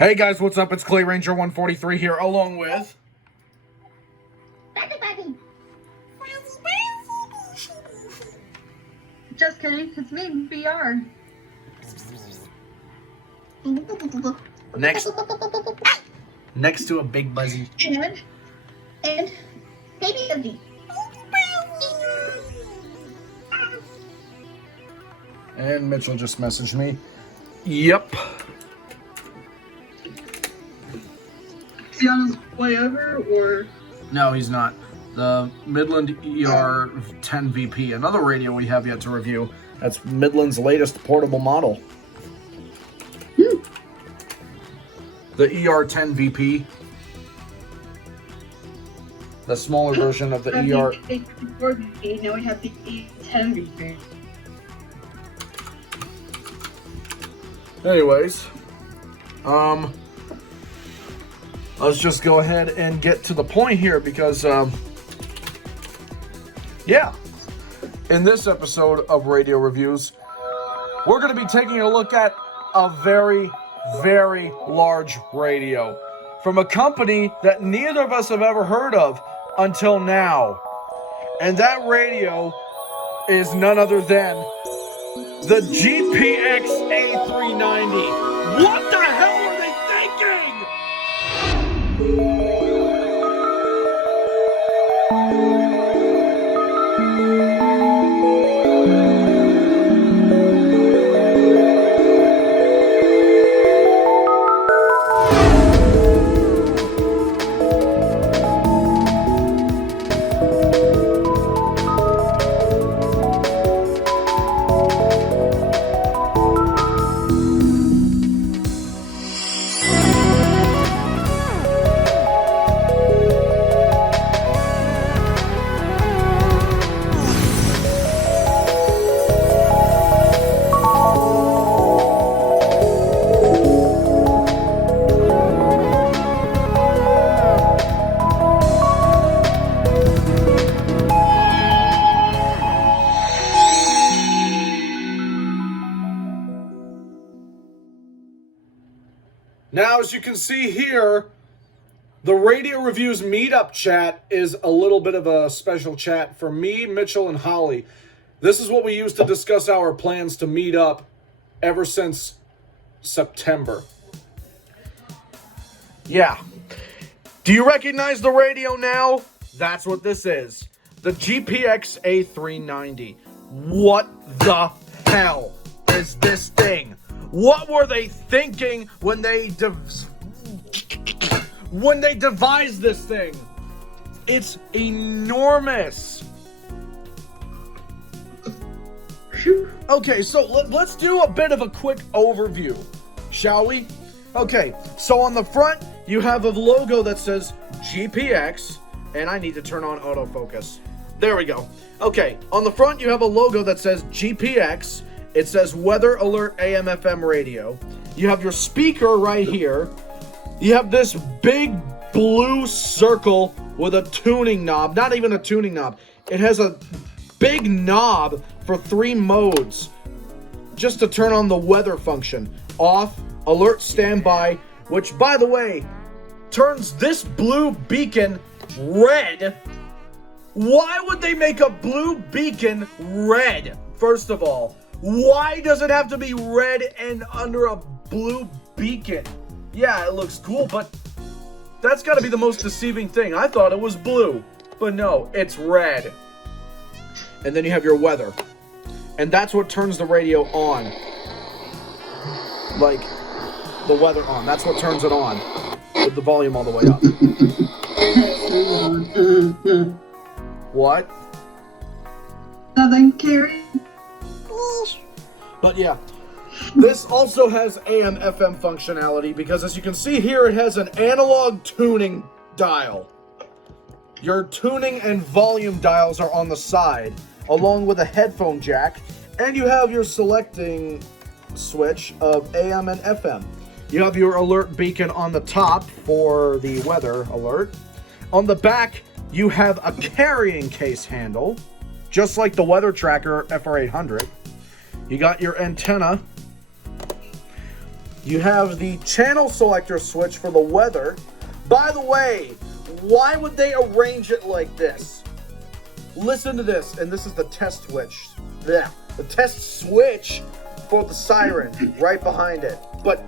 Hey guys, what's up? It's Clay Ranger 143 here, along with... Just kidding, it's me, VR. Next to a big buzzy. And baby Buzzy. And Mitchell just messaged me. Yep. Is he on his way over, or? No, he's not. The Midland ER 10 VP, another radio we have yet to review. That's Midland's latest portable model. The ER 10 VP. The smaller version of the ER. Now we have the E10 VP. Anyways, let's just go ahead and get to the point here because, yeah, in this episode of Radio Reviews, we're going to be taking a look at a very, very large radio from a company that neither of us have ever heard of until now. And that radio is none other than the GPX A390. What the hell are they thinking? Now, as you can see here, the Radio Reviews meetup chat is a little bit of a special chat for me, Mitchell, and Holly. This is what we use to discuss our plans to meet up ever since September. Yeah. Do you recognize the radio now? That's what this is. The GPX A390. What the hell is this thing? What were they thinking when they devised this thing? It's enormous. Okay, so let's do a bit of a quick overview, shall we? Okay, so on the front, you have a logo that says GPX, and I need to turn on autofocus. There we go. Okay, on the front, you have a logo that says GPX. It says Weather Alert AM FM radio. You have your speaker right here. You have this big blue circle with a tuning knob. Not even a tuning knob. It has a big knob for 3 modes. Just to turn on the weather function. Off, alert, standby, which, by the way, turns this blue beacon red. Why would they make a blue beacon red, first of all? Why does it have to be red and under a blue beacon? Yeah, it looks cool, but that's got to be the most deceiving thing. I thought it was blue, but no, it's red. And then you have your weather. And that's what turns the radio on. Like, the weather on. That's what turns it on. With the volume all the way up. What? Nothing, Carrie. But yeah, this also has AM FM functionality because, as you can see here, it has an analog tuning dial. Your tuning and volume dials are on the side, along with a headphone jack, and you have your selecting switch of AM and FM. You have your alert beacon on the top for the weather alert. On the back, you have a carrying case handle, just like the weather tracker FR800. You got your antenna. You have the channel selector switch for the weather. By the way, why would they arrange it like this? Listen to this, and this is the test switch. Yeah, the test switch for the siren right behind it. But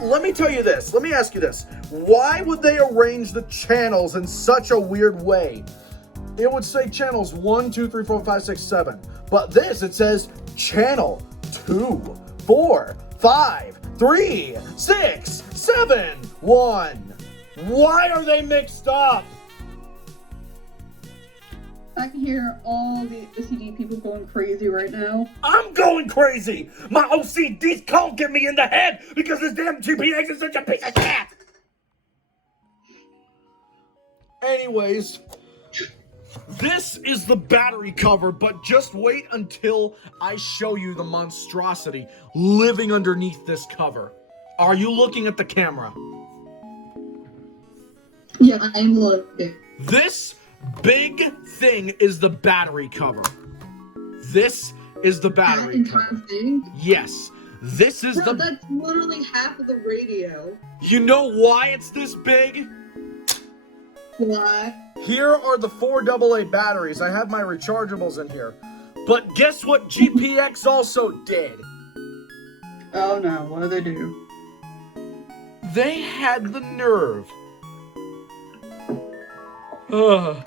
let me tell you this. Let me ask you this. Why would they arrange the channels in such a weird way? It would say channels 1, 2, 3, 4, 5, 6, 7. But this, it says channel 2, 4, 5, 3, 6, 7, 1. Why are they mixed up? I can hear all the OCD people going crazy right now. I'm going crazy! My OCD's can't get me in the head because this damn GPX is such a piece of shit! Anyways, this is the battery cover, but just wait until I show you the monstrosity living underneath this cover. Are you looking at the camera? Yeah, I'm looking. This big thing is the battery cover. This is the battery that entire cover. thing? Yes. This is Bro, the... that's literally half of the radio. You know why it's this big? Why? Here are the 4 AA batteries. I have my rechargeables in here. But guess what GPX also did? Oh no, what do they do? They had the nerve. What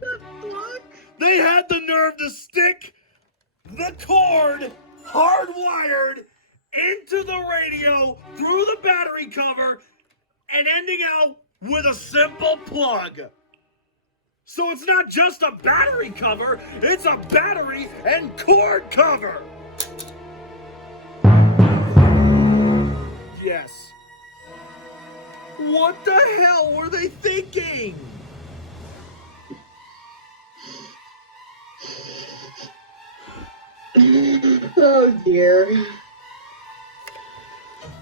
the fuck? They had the nerve to stick the cord hardwired into the radio through the battery cover and ending out with a simple plug. So it's not just a battery cover, it's a battery and cord cover. Yes. What the hell were they thinking? Oh dear.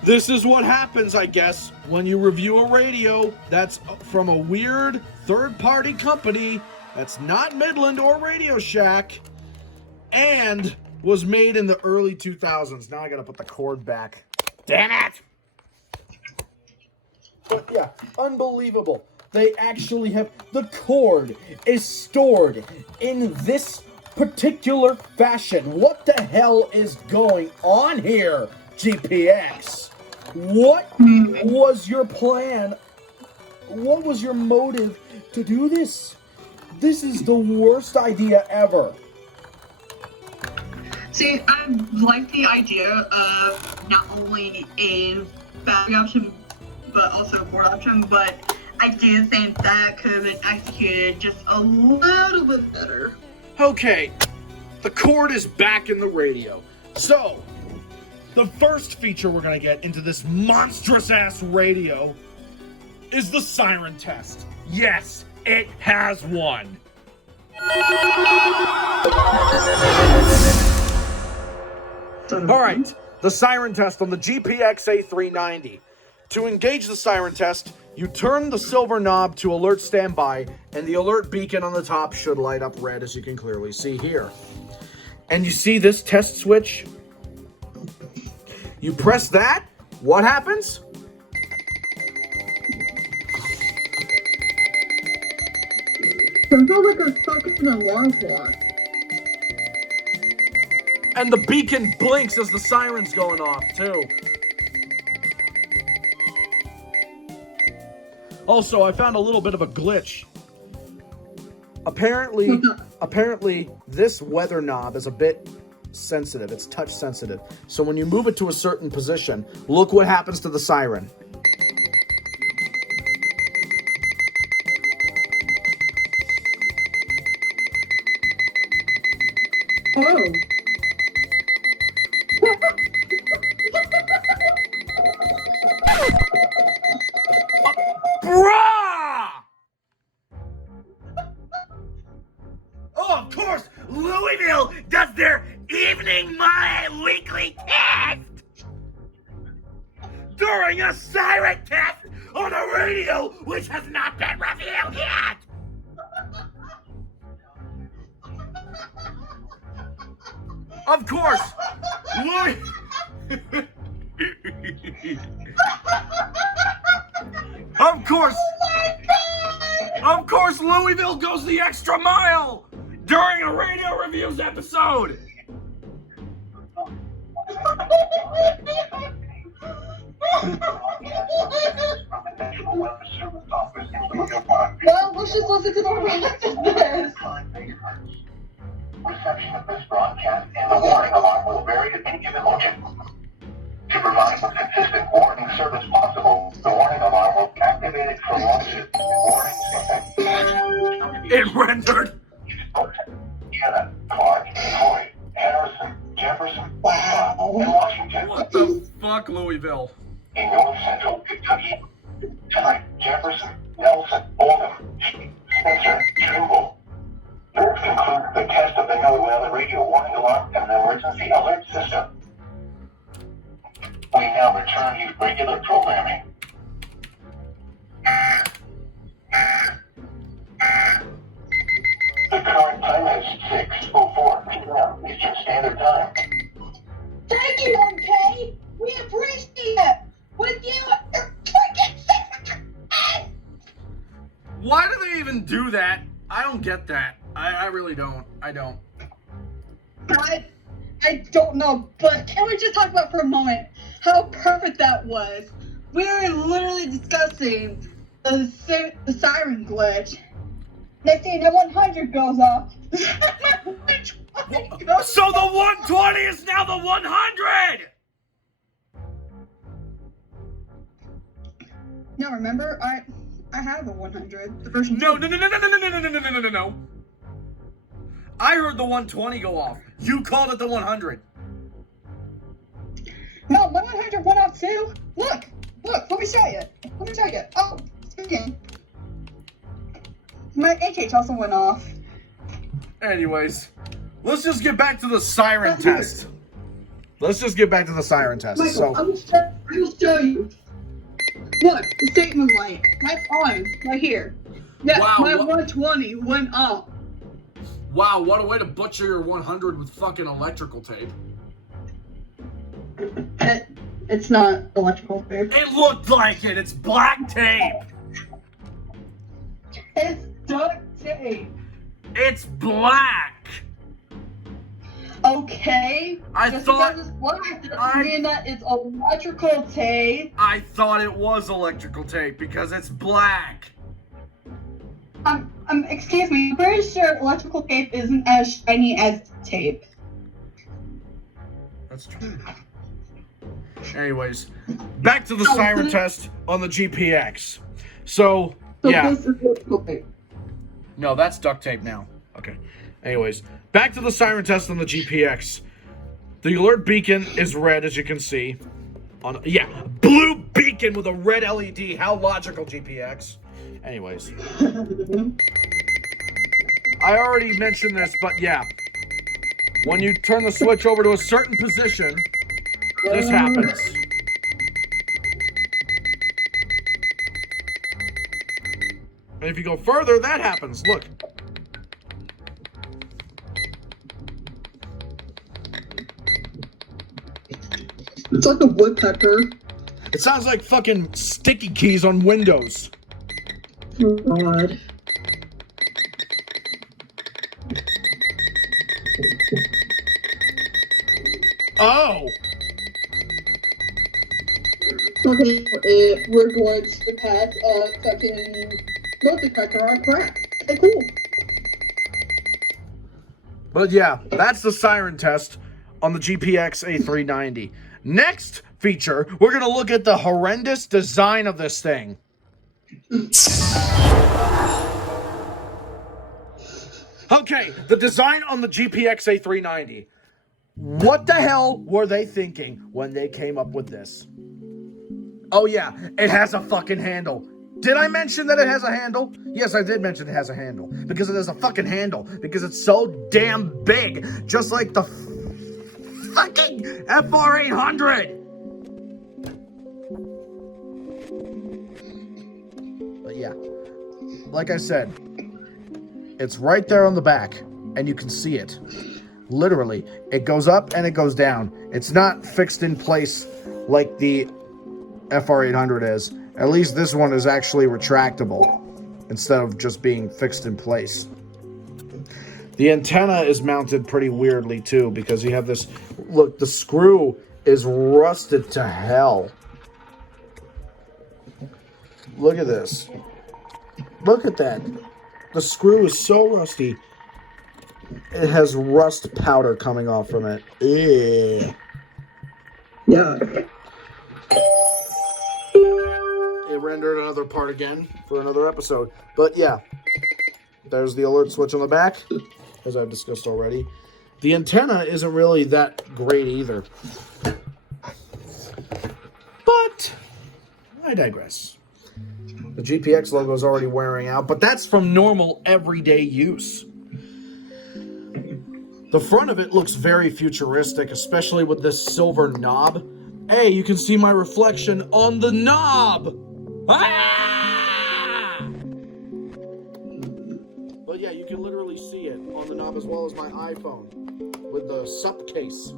This is what happens, I guess, when you review a radio that's from a weird third-party company that's not Midland or Radio Shack and was made in the early 2000s. Now I gotta put the cord back. Damn it! But yeah, unbelievable. They actually have... The cord is stored in this particular fashion. What the hell is going on here, GPX? What was your plan? What was your motive to do this? This is the worst idea ever. See, I like the idea of not only a battery option, but also a cord option, but I do think that could have been executed just a little bit better. Okay, the cord is back in the radio. So, the first feature we're gonna get into this monstrous-ass radio is the Siren Test. Yes, it has one. Alright, the Siren Test on the GPX A390. To engage the Siren Test, you turn the silver knob to alert standby, and the alert beacon on the top should light up red, as you can clearly see here. And you see this test switch? You press that, what happens? It sounds like a fucking alarm clock. And the beacon blinks as the siren's going off, too. Also, I found a little bit of a glitch. Apparently, this weather knob is a bit sensitive. It's touch sensitive. So when you move it to a certain position, look what happens to the siren. Oh. Bruh! Oh, of course, Louisville does their evening my weekly test during a Saturday. radio, which has not been revealed yet. Of course, Louis. Of course, Louisville goes the extra mile during a radio reviews episode. Well, let's just listen to the rest of this. Reception of this broadcast and the warning alarm will vary at any given location. To provide the consistent warning service possible, the warning alarm will be activated for launches and warnings. It rendered. Canada, Clark, Floyd, Harrison, Jefferson, and Washington. What the fuck, Louisville? In North Central Kentucky, tonight, Jefferson, Nelson, Oldham, Spencer, Trimble. This concludes the test of the NOAA Weather Radio Warning Alarm and the Emergency Alert System. We now return you to regular programming. The current time is 6:04 p.m. Eastern Standard Time. Thank you, 1K. We appreciate it. With you, you're freaking. Why do they even do that? I don't get that. I really don't. I don't. I don't know, but can we just talk about for a moment how perfect that was? We were literally discussing the siren glitch. Next thing the 100 goes off. So the 120 is now the 100! No, remember, I have a 100. The version No. 2. No. I heard the 120 go off. You called it the 100. No, my 100 went off too. Look, let me show you. Oh, speaking. My HH also went off. Anyways, let's just get back to the siren test. Michael, So, I will show you. Look, the statement light. That's on, right here. Yeah, Wow, my what- 120 went up. wow, what a way to butcher your 100 with fucking electrical tape. It's not electrical tape. It looked like it. It's black tape. It's duct tape. It's black. Okay. I Just thought- because it's black doesn't mean that it's electrical tape. I thought it was electrical tape because it's black. Excuse me. I'm pretty sure electrical tape isn't as shiny as tape. That's true. Anyways, back to the siren test on the GPX. So yeah. This is electrical tape. No, that's duct tape now. Okay. Anyways, back to the siren test on the GPX. The alert beacon is red, as you can see. Blue beacon with a red LED. How logical, GPX. Anyways. I already mentioned this, but yeah. When you turn the switch over to a certain position, this happens. And if you go further, that happens. Look. It's like a woodpecker. It sounds like fucking sticky keys on Windows. Oh God. Oh! Okay, we're going to pass a fucking smoke detector on crack. Okay, cool. But yeah, that's the siren test on the GPX A390. Next feature, we're going to look at the horrendous design of this thing. Okay, the design on the GPX A390. What the hell were they thinking when they came up with this? Oh yeah, it has a fucking handle. Did I mention that it has a handle? Yes, I did mention it has a handle. Because it has a fucking handle. Because it's so damn big. Just like the fucking FR800. yeah. Like I said, it's right there on the back, and you can see it. Literally, it goes up and it goes down. It's not fixed in place like the FR800 is. At least this one is actually retractable instead of just being fixed in place. The antenna is mounted pretty weirdly too, because you have this, look, the screw is rusted to hell. Look at this. Look at that. The screw is so rusty. It has rust powder coming off from it. Ew. Yeah. It rendered another part again for another episode. But yeah, there's the alert switch on the back, as I've discussed already. The antenna isn't really that great either. But I digress. The GPX logo is already wearing out, but that's from normal everyday use. The front of it looks very futuristic, especially with this silver knob. Hey, you can see my reflection on the knob! Ah! But yeah, you can literally see it on the knob as well as my iPhone with the SUP case.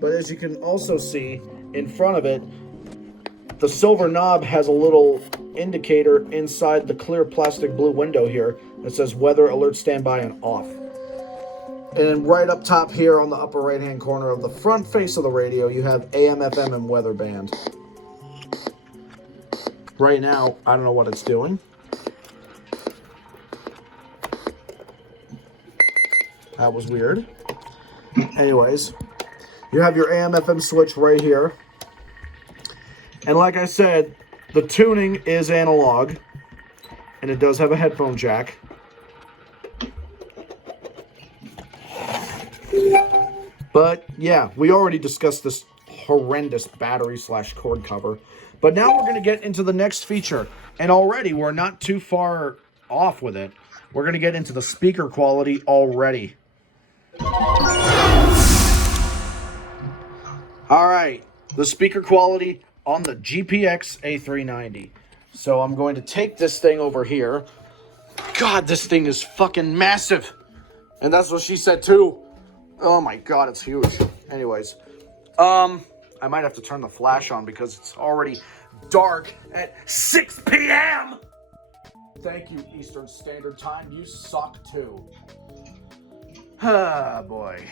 But as you can also see in front of it, the silver knob has a little indicator inside the clear plastic blue window here that says weather alert standby and off. And right up top here on the upper right hand corner of the front face of the radio, you have AM, FM, and weather band. Right now, I don't know what it's doing. That was weird. Anyways, you have your AM, FM switch right here. And like I said, the tuning is analog, and it does have a headphone jack. But yeah, we already discussed this horrendous battery / cord cover. But now we're going to get into the next feature. And already we're not too far off with it. We're going to get into the speaker quality already. Alright, the speaker quality on the GPX A390. So I'm going to take this thing over here. God, this thing is fucking massive. And that's what she said too. Oh my god, it's huge. Anyways, I might have to turn the flash on because it's already dark at 6 p.m. Thank you, Eastern Standard Time. You suck too. Ah, boy.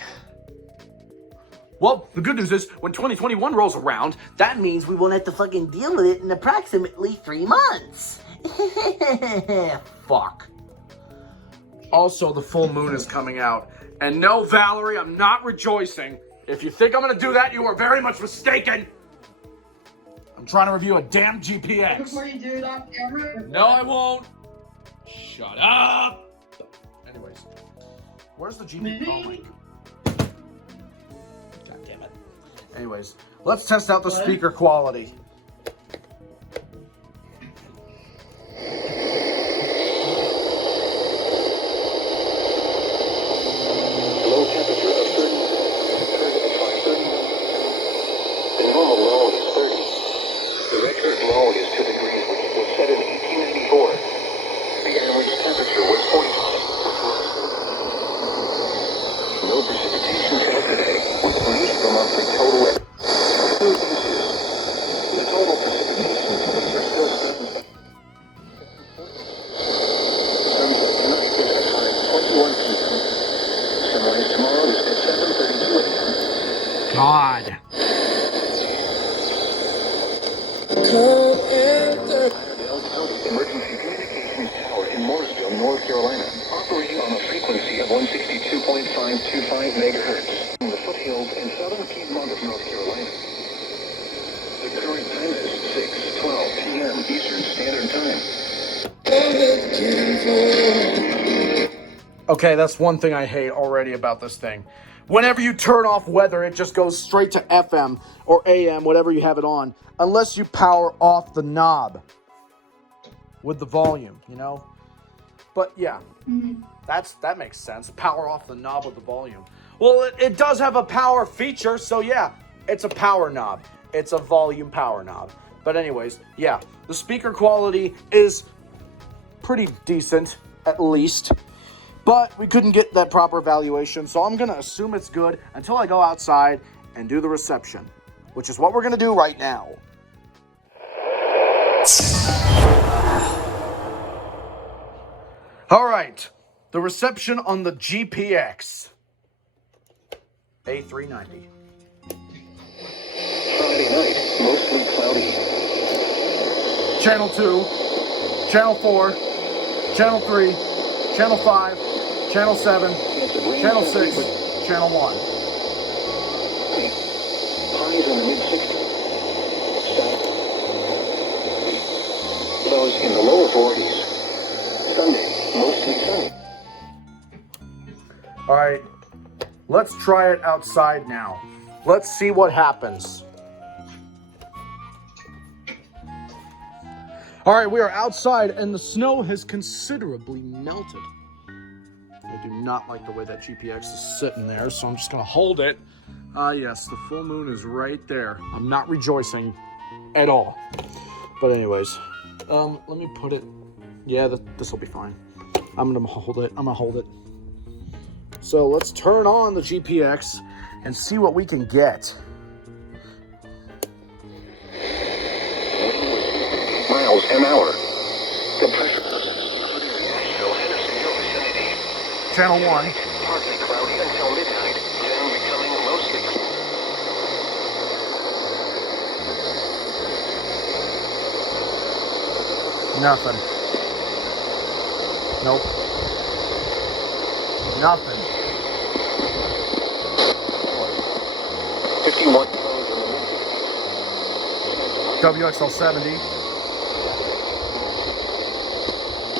Well, the good news is, when 2021 rolls around, that means we won't have to fucking deal with it in approximately 3 months. Fuck. Also, the full moon is coming out. And no, Valerie, I'm not rejoicing. If you think I'm gonna do that, you are very much mistaken. I'm trying to review a damn GPX. Before you do that, camera? No, I won't. Shut up. Anyways, where's the GPX? Oh my god. God damn it. Anyways, let's test out the speaker quality. God. Emergency Communications Tower in Mooresville, North Carolina, operating on a frequency of 162.525 megahertz in the foothills in southern Piedmont of North Carolina. The current time is 6:12 p.m. Eastern Standard Time. Okay, that's one thing I hate already about this thing. Whenever you turn off weather, it just goes straight to FM or AM, whatever you have it on, unless you power off the knob with the volume, you know? But yeah, that makes sense. Power off the knob with the volume. Well, it does have a power feature, so yeah, it's a power knob. It's a volume power knob. But anyways, yeah, The speaker quality is pretty decent, at least. But we couldn't get that proper evaluation, so I'm going to assume it's good until I go outside and do the reception, which is what we're going to do right now. All right, the reception on the GPX A390. Friday night, mostly cloudy. Channel 2, Channel 4, Channel 3, Channel 5, Channel 7, Channel 6, Channel 1. Highs in the mid-60s. Lows in the lower 40s. Sunday, mostly sunny. All right, let's try it outside now. Let's see what happens. All right, we are outside and the snow has considerably melted. I do not like the way that GPX is sitting there, so I'm just gonna hold it. Yes, the full moon is right there. I'm not rejoicing at all. But anyways, let me put it, yeah, this will be fine. I'm gonna hold it, So let's turn on the GPX and see what we can get. Miles an hour. The pressure. Channel 1. Partly cloudy until midnight, then becoming mostly cloudy. Nothing. Nope. Nothing. 51. WXL 70.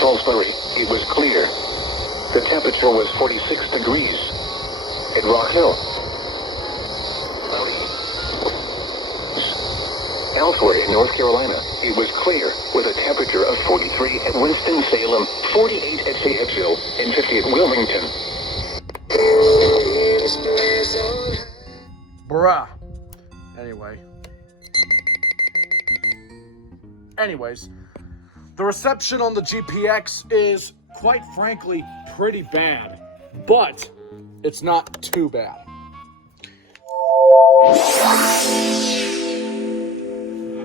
Salisbury, it was clear. The temperature was 46 degrees. At Rock Hill. Elsewhere in North Carolina, it was clear with a temperature of 43 at Winston-Salem, 48 at Fayetteville, and 50 at Wilmington. Bruh. Anyways, the reception on the GPX is, quite frankly, pretty bad, but it's not too bad.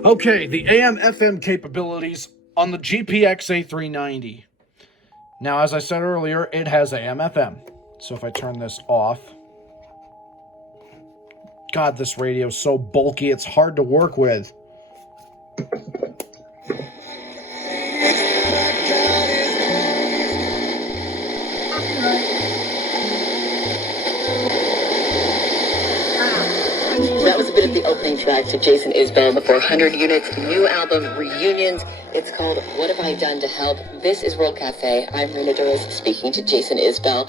Okay, the AM/FM capabilities on the GPX A390. Now, as I said earlier, it has AM/FM. So if I turn this off, God, this radio is so bulky, it's hard to work with. That was a bit of the opening track to Jason Isbell and the 400 Units new album, Reunions. It's called What Have I Done to Help? This is World Cafe. I'm Rena Duras speaking to Jason Isbell.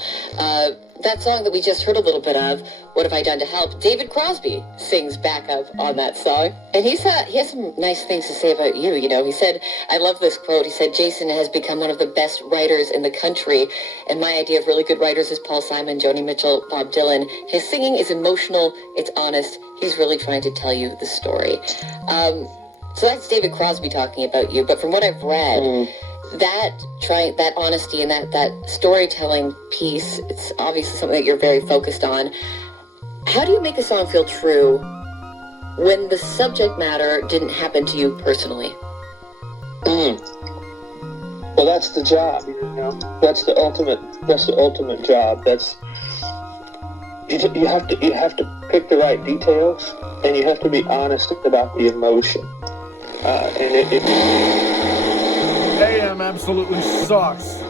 That song that we just heard a little bit of, What Have I Done to Help? David Crosby sings backup on that song. And he has some nice things to say about you, you know. He said, I love this quote. He said, Jason has become one of the best writers in the country. And my idea of really good writers is Paul Simon, Joni Mitchell, Bob Dylan. His singing is emotional. It's honest. He's really trying to tell you the story. So that's David Crosby talking about you. But from what I've read, that honesty and that storytelling piece, it's obviously something that you're very focused on. How do you make a song feel true when the subject matter didn't happen to you personally? Well, that's the job, you know. That's the ultimate job. You have to pick the right details, and you have to be honest about the emotion. AM absolutely sucks.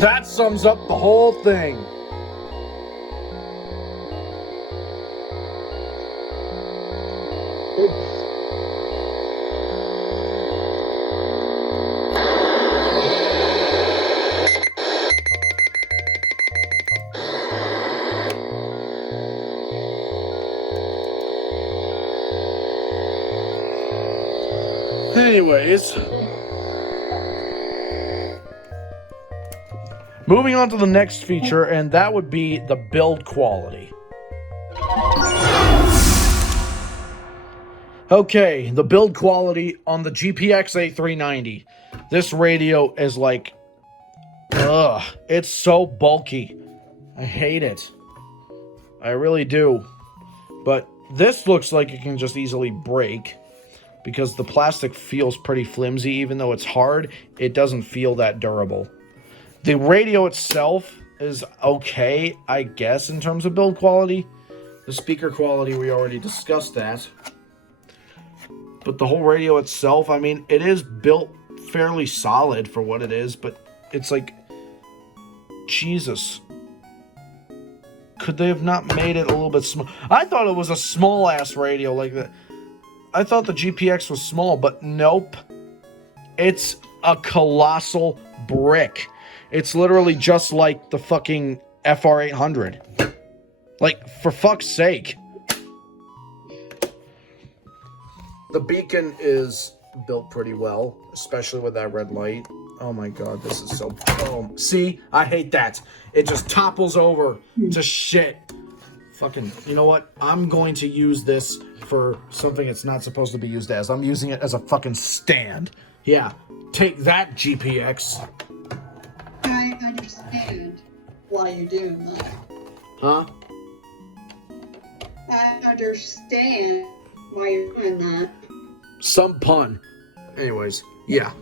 That sums up the whole thing. Anyways, moving on to the next feature, and that would be the build quality. Okay, the build quality on the GPX A390. This radio is like, ugh, it's so bulky. I hate it. I really do. But this looks like it can just easily break because the plastic feels pretty flimsy. Even though it's hard, it doesn't feel that durable. The radio itself is okay, I guess, in terms of build quality. The speaker quality, we already discussed that. But the whole radio itself, I mean, it is built fairly solid for what it is, but it's like, Jesus. Could they have not made it a little bit small? I thought it was a small-ass radio like that. I thought the GPX was small, but nope. It's a colossal brick. It's literally just like the fucking FR800. Like, for fuck's sake. The beacon is built pretty well, especially with that red light. Oh my god, this is so... Oh, see? I hate that. It just topples over to shit. Fucking... You know what? I'm going to use this for something it's not supposed to be used as. I'm using it as a fucking stand. Yeah. Take that, GPX. I understand why you're doing that. Huh? I understand why you're doing that. Some pun. Anyways, yeah.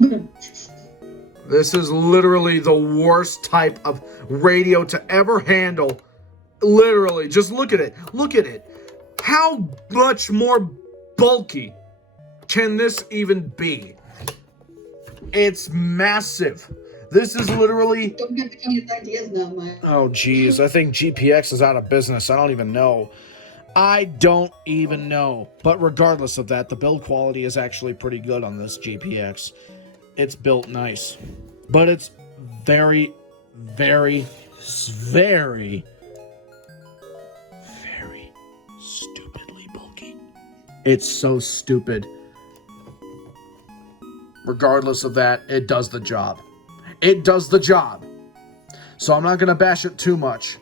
This is literally the worst type of radio to ever handle. Literally, just look at it. Look at it. How much more bulky can this even be? It's massive. This is literally... Don't get the funniest ideas now, man. Oh, geez. I think GPX is out of business. I don't even know. I don't even know. But regardless of that, the build quality is actually pretty good on this GPX. It's built nice. But it's very, very, very, very stupidly bulky. It's so stupid. Regardless of that, it does the job. It does the job. So I'm not going to bash it too much.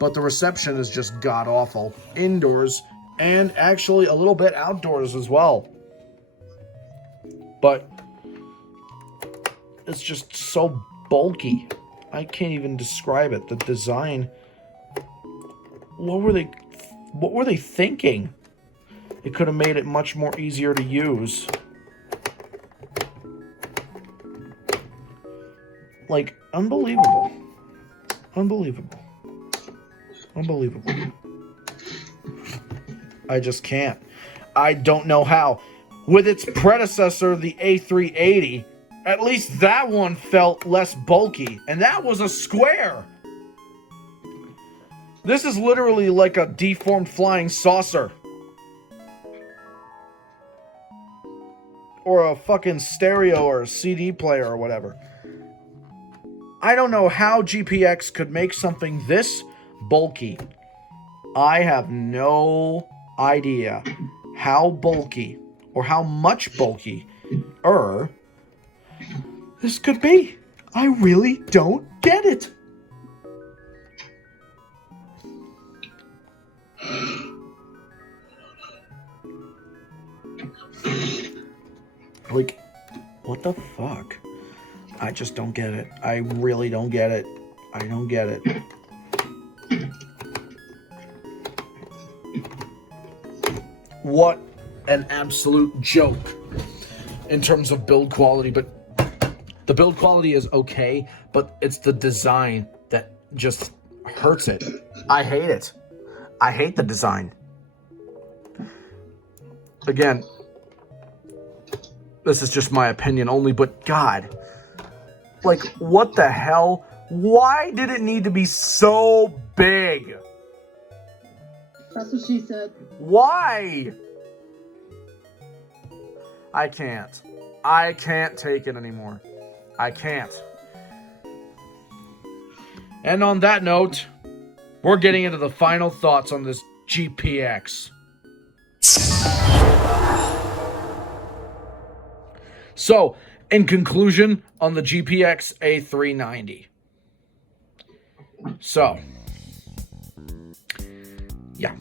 But the reception is just god-awful. Indoors and actually a little bit outdoors as well. But it's just so bulky. I can't even describe it. The design. What were they thinking? It could have made it much more easier to use. Like, unbelievable. Unbelievable. Unbelievable. I just can't. I don't know how. With its predecessor, the A380, at least that one felt less bulky. And that was a square. This is literally like a deformed flying saucer. Or a fucking stereo or a CD player or whatever. I don't know how GPX could make something this bulky. I have no idea how bulky or how much bulky this could be. I really don't get it. Like, what the fuck? I just don't get it. I really don't get it. I don't get it. What an absolute joke in terms of build quality. But the build quality is okay, but it's the design that just hurts it. I hate it. I hate the design. Again, this is just my opinion only, but God, like, what the hell? Why did it need to be so big? That's what she said. Why? I can't. I can't take it anymore. I can't. And on that note, we're getting into the final thoughts on this GPX. So, in conclusion, on the GPX A390. So, yeah.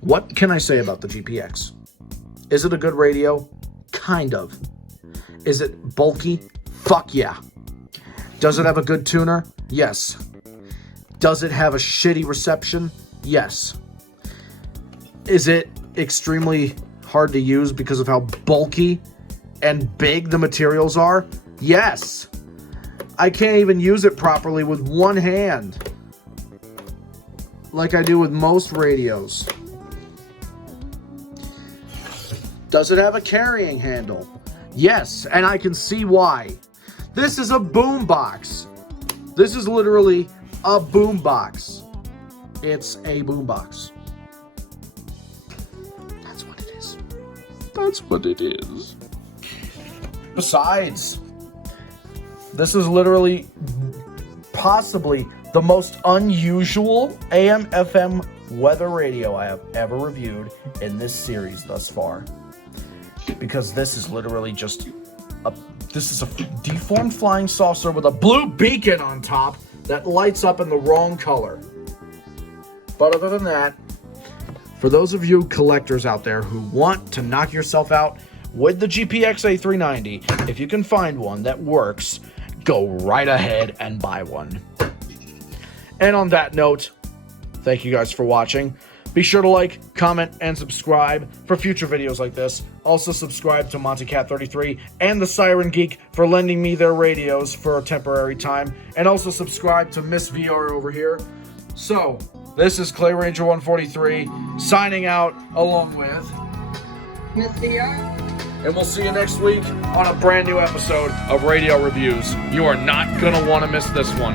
What can I say about the GPX? Is it a good radio? Kind of. Is it bulky? Fuck yeah. Does it have a good tuner? Yes. Does it have a shitty reception? Yes. Is it extremely hard to use because of how bulky and big the materials are? Yes. I can't even use it properly with one hand, like I do with most radios. Does it have a carrying handle? Yes, and I can see why. This is a boombox. This is literally a boombox. It's a boombox. That's what it is. That's what it is. Besides, this is literally possibly the most unusual AM/FM weather radio I have ever reviewed in this series thus far. Because this is literally just a deformed flying saucer with a blue beacon on top that lights up in the wrong color. But other than that, for those of you collectors out there who want to knock yourself out with the GPX A390, if you can find one that works, go right ahead and buy one. And on that note, thank you guys for watching. Be sure to like, comment, and subscribe for future videos like this. Also subscribe to MontyCat33 and the Siren Geek for lending me their radios for a temporary time. And also subscribe to Miss VR over here. So, this is Clay Ranger 143 signing out along with Miss VR. And we'll see you next week on a brand new episode of Radio Reviews. You are not going to want to miss this one.